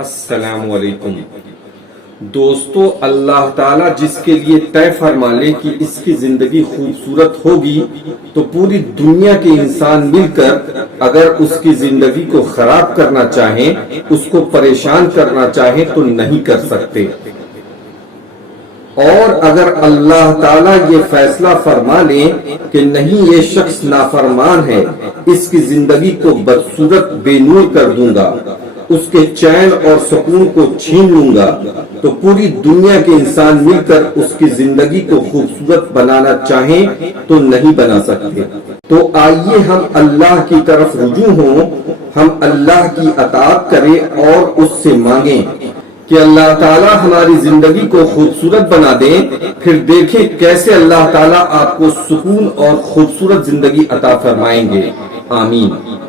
السلام علیکم دوستو، اللہ تعالیٰ جس کے لیے طے فرما لے کہ اس کی زندگی خوبصورت ہوگی تو پوری دنیا کے انسان مل کر اگر اس کی زندگی کو خراب کرنا چاہیں، اس کو پریشان کرنا چاہیں تو نہیں کر سکتے۔ اور اگر اللہ تعالیٰ یہ فیصلہ فرما لیں کہ نہیں، یہ شخص نافرمان ہے، اس کی زندگی کو بدصورت بے نور کر دوں گا، اس کے چین اور سکون کو چھین لوں گا، تو پوری دنیا کے انسان مل کر اس کی زندگی کو خوبصورت بنانا چاہیں تو نہیں بنا سکتے۔ تو آئیے ہم اللہ کی طرف رجوع ہوں، ہم اللہ کی اطاعت کریں اور اس سے مانگیں کہ اللہ تعالیٰ ہماری زندگی کو خوبصورت بنا دیں، پھر دیکھیں کیسے اللہ تعالیٰ آپ کو سکون اور خوبصورت زندگی عطا فرمائیں گے۔ آمین۔